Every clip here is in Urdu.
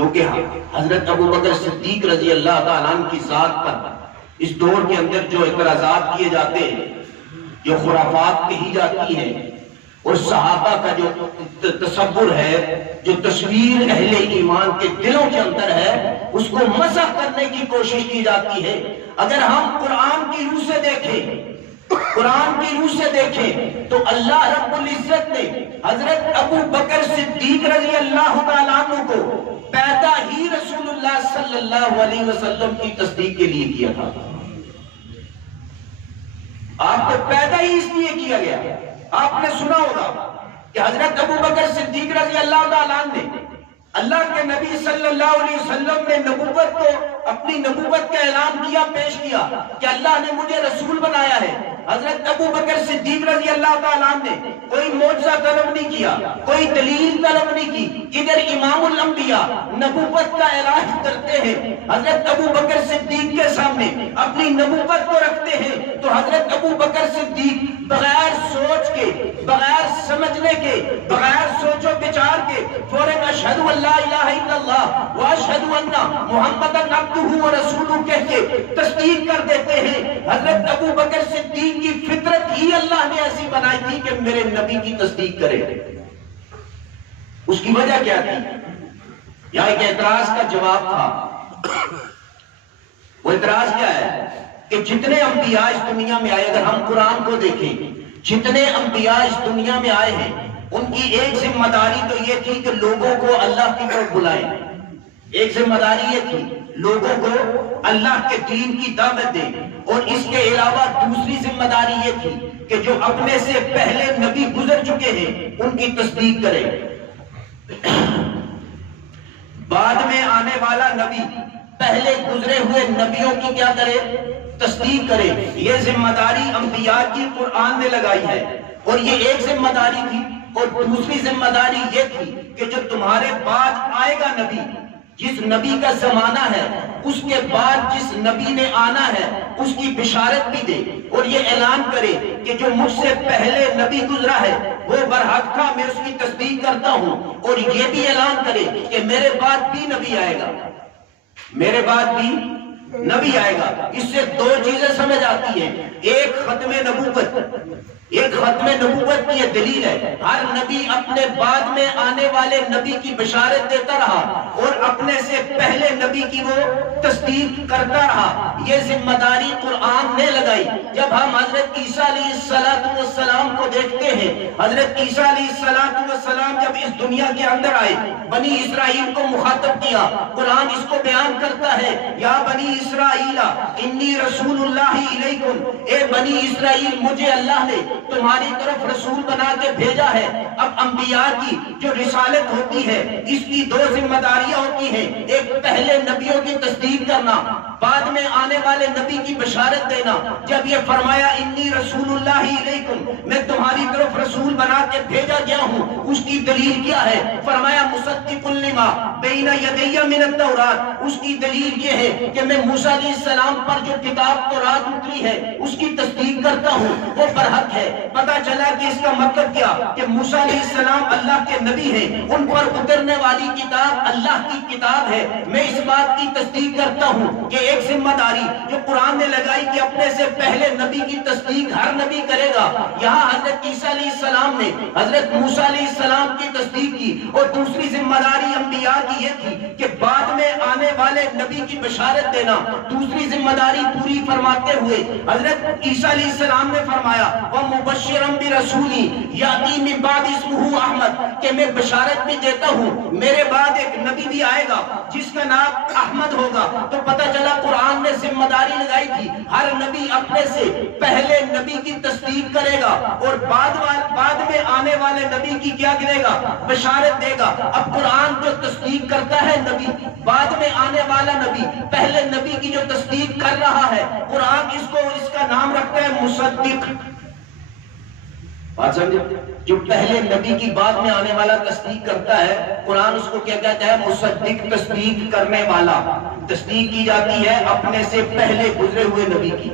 کیونکہ حضرت ابو بکر صدیق رضی اللہ تعالیٰ عنہ کی ذات پر اس دور کے اندر جو اعتراضات کیے جاتے ہیں، جو خرافات کہی جاتی ہیں، اور صحابہ کا جو تصور ہے، جو تصویر اہل ایمان کے دلوں کے اندر ہے، اس کو مسح کرنے کی کوشش کی جاتی ہے۔ اگر ہم قرآن کی روح سے دیکھیں، قرآن کی روح سے دیکھیں تو اللہ رب العزت نے حضرت ابو بکر صدیق رضی اللہ تعالیٰ عنہ کو پیدا ہی رسول اللہ صلی اللہ علیہ وسلم کی تصدیق کے لیے کیا تھا۔ آپ کو پیدا ہی اس لیے کیا گیا۔ آپ نے سنا ہوگا کہ حضرت ابو بکر صدیق رضی اللہ تعالیٰ عنہ نے اللہ کے نبی صلی اللہ علیہ وسلم نے نبوت کو، اپنی نبوت کا اعلان کیا، پیش کیا کہ اللہ نے مجھے رسول بنایا ہے۔ حضرت ابو بکر صدیق رضی اللہ تعالیٰ عنہ نے کوئی معجزہ طلب نہیں کیا، کوئی دلیل طلب نہیں کی۔ ادھر امام الانبیاء نبوت کا اعلان کرتے ہیں، حضرت ابو بکر صدیق کے سامنے اپنی نبوت کو رکھتے ہیں، تو حضرت ابو بکر صدیق بغیر سوچ کے، بغیر سمجھنے کے، بغیر سوچ و بچار کے فوراً اشہد ان لا الہ الا اللہ واشہد ان محمدًا عبدہ ورسولہ کہہ کے تصدیق کر دیتے ہیں۔ حضرت ابو بکر صدیق کی فطرت ہی اللہ نے ایسی بنائی تھی کہ میرے نبی کی تصدیق کرے۔ اس کی وجہ کیا تھی؟ یہاں ایک اعتراض کا جواب تھا۔ وہ اعتراض کیا ہے کہ جتنے انبیاء اس دنیا میں آئے، اگر ہم قرآن کو دیکھیں، جتنے انبیاء اس دنیا میں آئے ہیں، ان کی ایک ذمہ داری تو یہ تھی کہ لوگوں کو اللہ کی طرف بلائیں۔ ایک ذمہ داری یہ تھی لوگوں کو اللہ کے دین کی دعوت دیں، اور اس کے علاوہ دوسری ذمہ داری یہ تھی کہ جو اپنے سے پہلے نبی گزر چکے ہیں ان کی تصدیق کریں۔ بعد میں آنے والا نبی پہلے گزرے ہوئے نبیوں کی کیا کرے؟ تصدیق کرے۔ یہ ذمہ داری انبیاء کی قرآن نے لگائی ہے، اور یہ ایک ذمہ داری تھی۔ اور دوسری ذمہ داری یہ تھی کہ جو تمہارے بعد آئے گا نبی، جس نبی کا زمانہ ہے، اس کے بعد جس نبی نے آنا ہے اس کی بشارت بھی دے، اور یہ اعلان کرے کہ جو مجھ سے پہلے نبی گزرا ہے وہ برحق تھا، میں اس کی تصدیق کرتا ہوں۔ اور یہ بھی اعلان کرے کہ میرے بعد بھی نبی آئے گا، میرے بعد بھی نبی آئے گا۔ اس سے دو چیزیں سمجھ آتی ہیں۔ ایک ختم نبوت، ایک ختم نبوت کی یہ دلیل ہے، ہر نبی اپنے بعد میں آنے والے نبی کی بشارت دیتا رہا اور اپنے سے پہلے نبی کی وہ تصدیق کرتا رہا۔ یہ ذمہ داری قرآن نے لگائی۔ جب ہم حضرت عیسیٰ علیہ السلام کو دیکھتے ہیں، حضرت عیسیٰ علیہ السلام جب اس دنیا کے اندر آئے، بنی اسرائیل کو مخاطب کیا، قرآن اس کو بیان کرتا ہے، یا بنی اسرائیل انی رسول اللہ علیکم، اے بنی اسرائیل مجھے اللہ نے تمہاری طرف رسول بنا کے بھیجا ہے۔ اب انبیاء کی جو رسالت ہوتی ہے اس کی دو ذمہ داریاں ہوتی ہیں، ایک پہلے نبیوں کی تصدیق کرنا، بعد میں آنے والے نبی کی بشارت دینا۔ جب یہ فرمایا انی رسول اللہ علیکم، میں تمہاری طرف رسول بنا کے بھیجا گیا ہوں، اس کی دلیل کیا ہے؟ فرمایا مصدق لما بین یدی من التوراۃ، اس کی دلیل یہ ہے کہ میں موسیٰ علیہ السلام پر جو کتاب تورات اتری ہے اس کی تصدیق کرتا ہوں، وہ برحق ہے۔ پتا چلا کہ اس کا مطلب کیا کہ موسیٰ علیہ السلام اللہ کے نبی ہیں، ان پر اترنے والی کتاب اللہ کی کتاب ہے۔ میں اس بات کی تصدیق کرتا ہوں کہ ایک ذمہ داری جو قرآن نے لگائی کہ اپنے سے پہلے نبی کی تصدیق ہر نبی کرے گا، یہاں حضرت عیسیٰ علیہ السلام نے حضرت موسیٰ علیہ السلام کی تصدیق کی۔ اور دوسری ذمہ داری انبیاء کی یہ تھی کہ بعد میں آنے والے نبی کی بشارت دینا۔ دوسری ذمہ داری پوری فرماتے ہوئے حضرت عیسیٰ علیہ السلام نے فرمایا وَمُبَشِّرًا بِرَسُولٍ یَأْتِی مِن بَعْدِی اسْمُهُ احمد، کہ میں بشارت بھی دیتا ہوں میرے بعد ایک نبی بھی آئے گا جس کا نام احمد ہوگا۔ تو پتہ چلا قرآن نے ذمہ داری لگائی تھی ہر نبی اپنے سے پہلے نبی کی تصدیق کرے گا اور بعد میں آنے والے نبی کی کیا کرے گا؟ بشارت دے گا۔ اب قرآن جو تصدیق کرتا ہے نبی، بعد میں آنے والا نبی، پہلے نبی کی جو تصدیق کر رہا ہے، قرآن اس کا نام رکھتا ہے مصدق۔ بات سمجھے؟ جو پہلے نبی کی بعد میں آنے والا تصدیق کرتا ہے، قرآن اس کو کیا کہتا ہے؟ مصدق، تصدیق کرنے والا۔ تصدیق کی جاتی ہے اپنے سے پہلے گزرے ہوئے نبی کی،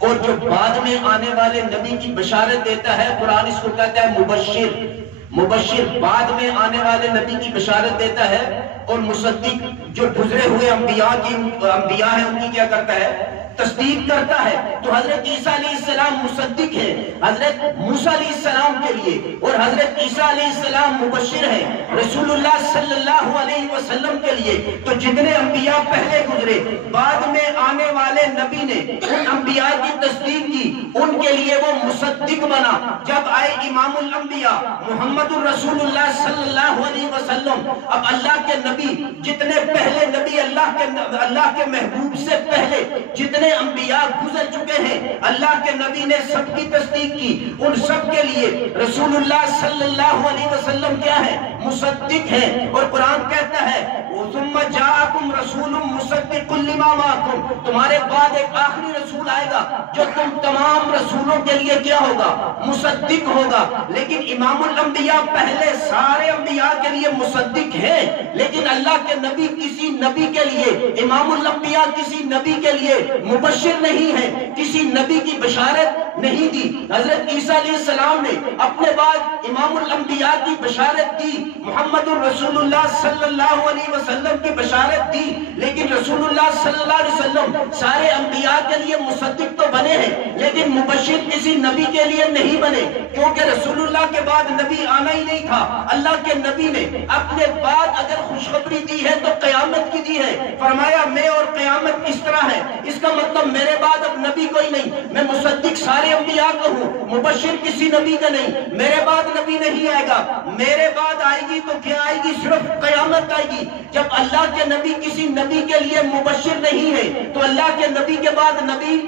اور جو بعد میں آنے والے نبی کی بشارت دیتا ہے، قرآن اس کو کہتا ہے مبشر۔ مبشر بعد میں آنے والے نبی کی بشارت دیتا ہے، اور مصدق جو گزرے ہوئے انبیاء ہیں ان کی کیا کرتا ہے؟ تصدیق کرتا ہے۔ تو حضرت عیسیٰ علیہ السلام مصدق ہیں حضرت موسیٰ علیہ السلام کے لیے، اور حضرت عیسیٰ علیہ السلام مبشر ہیں رسول اللہ صلی اللہ علیہ وسلم کے لیے۔ تو جتنے انبیاء پہلے گزرے، بعد میں آنے والے نبی نے ان انبیاء کی تصدیق کی، ان کے لیے وہ مصدق بنا۔ جب آئے امام الانبیاء محمد الرسول اللہ صلی اللہ علیہ وسلم، اب اللہ کے نبی جتنے پہلے نبی اللہ کے محبوب سے پہلے جتنے انبیاء گزر چکے ہیں، اللہ کے نبی نے سب کی تصدیق کی، ان سب کے لیے رسول اللہ صلی اللہ علیہ وسلم کیا ہے؟ مصدق ہیں۔ اور قرآن کہتا ہے ثم جاءکم رسول مصدق لما معکم، تمہارے بعد ایک آخری رسول آئے گا جو تم تمام رسولوں کے لیے کیا ہوگا؟ مصدق ہوگا۔ لیکن امام الانبیاء پہلے سارے انبیاء کے لیے مصدق ہیں، لیکن اللہ کے نبی کسی نبی کے لیے، امام الانبیاء کسی نبی کے لیے مبشر نہیں ہے، کسی نبی کی بشارت نہیں دی۔ حضرت عیسیٰ علیہ السلام نے اپنے بعد امام الانبیاء کی بشارت دی، محمد الرسول اللہ صلی اللہ علیہ وسلم کی بشارت دی، لیکن رسول اللہ صلی اللہ علیہ وسلم سارے انبیاء کے لیے مصدق تو بنے ہیں، لیکن مبشر کسی نبی کے لیے نہیں بنے، کیونکہ رسول اللہ کے بعد نبی آنا ہی نہیں تھا۔ اللہ کے نبی نے اپنے بعد اگر خوشخبری دی ہے تو قیامت کی دی ہے، فرمایا میں اور قیامت اس طرح ہے، اس کا مطلب میرے بعد اب نبی کوئی نہیں، میں مصدق سارے انبیاء کا ہوں، مبشر کسی نبی کا نہیں، میرے بعد نبی نہیں آئے گا، میرے بعد آئے گی تو کیا آئے گی؟ صرف قیامت آئے گی۔ جب اللہ کے نبی کسی نبی کے لیے مبشر نہیں ہے تو اللہ کے نبی کے بعد نبی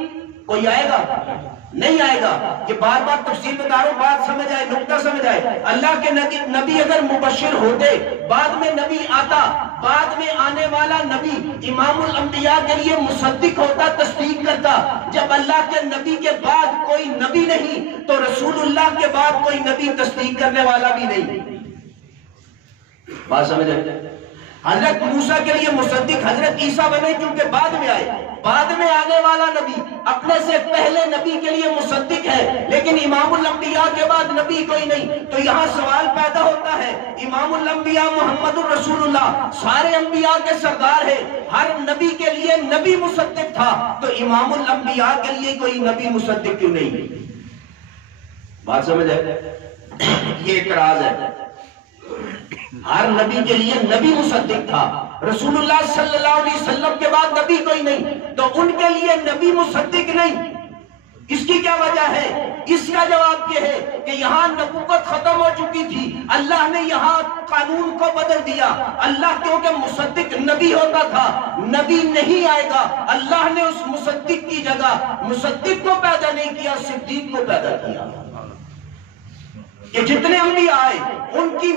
کوئی آئے گا؟ نہیں آئے گا۔ یہ بار بار تفصیل بتا رہا ہوں، بات سمجھ آئے، نقطہ سمجھ آئے۔ اللہ کے نبی اگر مبشر ہوتے، بعد میں نبی آتا، بعد میں آنے والا نبی امام الانبیاء کے لیے مصدق ہوتا، تصدیق کرتا۔ جب اللہ کے نبی کے بعد کوئی نبی نہیں تو رسول اللہ کے بعد کوئی نبی تصدیق کرنے والا بھی نہیں۔ بات سمجھ آئے؟ حضرت موسیٰ کے لیے مصدق حضرت عیسیٰ بنے کیونکہ بعد میں آئے، بعد میں آنے والا نبی اپنے سے پہلے نبی کے لیے مصدق ہے، لیکن امام الانبیاء کے بعد نبی کوئی نہیں۔ تو یہاں سوال پیدا ہوتا ہے، امام الانبیاء محمد الرسول اللہ سارے انبیاء کے سردار ہے، ہر نبی کے لیے نبی مصدق تھا، تو امام الانبیاء کے لیے کوئی نبی مصدق کیوں نہیں؟ بات سمجھ آئے؟ یہ اعتراض ہے۔ ہر نبی کے لیے نبی مصدق تھا، رسول اللہ صلی اللہ علیہ وسلم کے بعد نبی کوئی نہیں، تو ان کے لیے نبی مصدق نہیں۔ اس کی کیا وجہ ہے؟ اس کا جواب یہ ہے کہ یہاں نبوت ختم ہو چکی تھی، اللہ نے یہاں قانون کو بدل دیا۔ اللہ کیونکہ مصدق نبی ہوتا تھا، نبی نہیں آئے گا، اللہ نے اس مصدق کی جگہ مصدق کو پیدا نہیں کیا، صدیق کو پیدا کیا۔ کہ جتنے انبیاء آئے ان کی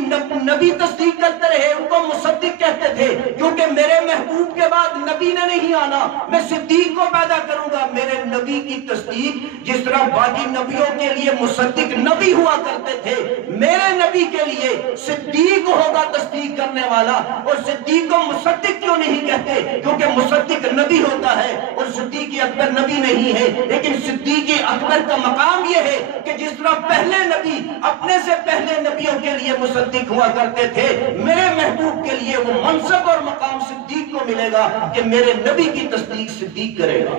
نبی تصدیق کرتے رہے، ان کو مصدق کہتے تھے، کیونکہ میرے محبوب کے بعد نبی نے نہیں آنا، میں صدیق کو پیدا کروں گا۔ میرے نبی کی تصدیق جس طرح باقی نبیوں کے لیے مصدق نبی ہوا کرتے تھے، میرے نبی کے لیے صدیق ہوگا تصدیق کرنے والا۔ اور صدیق کو مصدق کیوں نہیں کہتے؟ کیونکہ مصدق نبی ہوتا ہے اور صدیق اکبر نبی نہیں ہے، لیکن صدیق اکبر کا مقام یہ ہے کہ جس طرح پہلے نبی اپنے سے پہلے نبیوں کے لیے مصدق ہوا کرتے تھے، میرے محبوب کے لیے وہ منصب اور مقام صدیق کو ملے گا کہ میرے نبی کی تصدیق صدیق کرے گا۔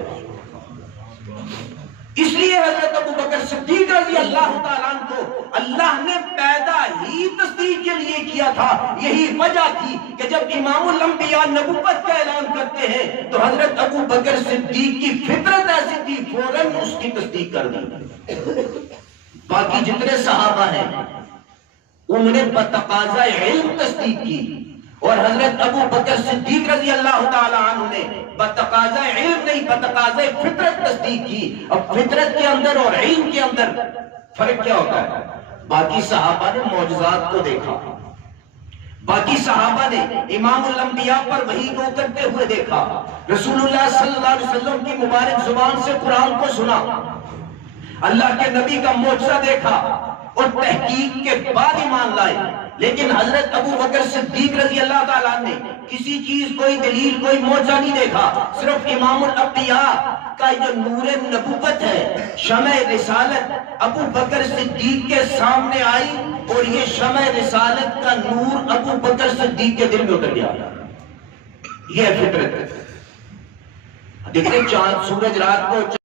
اس لیے حضرت ابو بکر صدیق رضی اللہ تعالیٰ عنہ کو اللہ نے پیدا ہی تصدیق کے لیے کیا تھا۔ یہی وجہ تھی کہ جب امام الانبیاء نبوت کا اعلان کرتے ہیں تو حضرت ابو بکر صدیق کی فطرت ایسی تھی، فوراً اس کی تصدیق کر دی۔ باقی جتنے صحابہ ہیں انہوں نے بتقاضا علم تصدیق کی، اور حضرت ابو بکر صدیق رضی اللہ تعالیٰ عنہ نے بتقاضا علم نہیں، بتقاضا فطرت تصدیق کی۔ اب فطرت کے اندر اور علم کے اندر فرق کیا ہوتا ہے؟ باقی صحابہ نے معجزات کو دیکھا، باقی صحابہ نے امام الانبیاء پر وحی کو اترتے ہوئے دیکھا، رسول اللہ صلی اللہ علیہ وسلم کی مبارک زبان سے قرآن کو سنا، اللہ کے نبی کا معجزہ دیکھا اور تحقیق کے بعد ایمان لائے۔ لیکن حضرت ابو بکر صدیق رضی اللہ تعالیٰ نے کسی چیز، کوئی دلیل، کوئی موجزہ نہیں دیکھا، صرف امام الانبیاء کا جو نور نبوت ہے، شمع رسالت ابو بکر صدیق کے سامنے آئی اور یہ شمع رسالت کا نور ابو بکر صدیق کے دل میں اتر گیا۔ یہ ہے فطرت۔ دیکھتے چاند سورج رات کو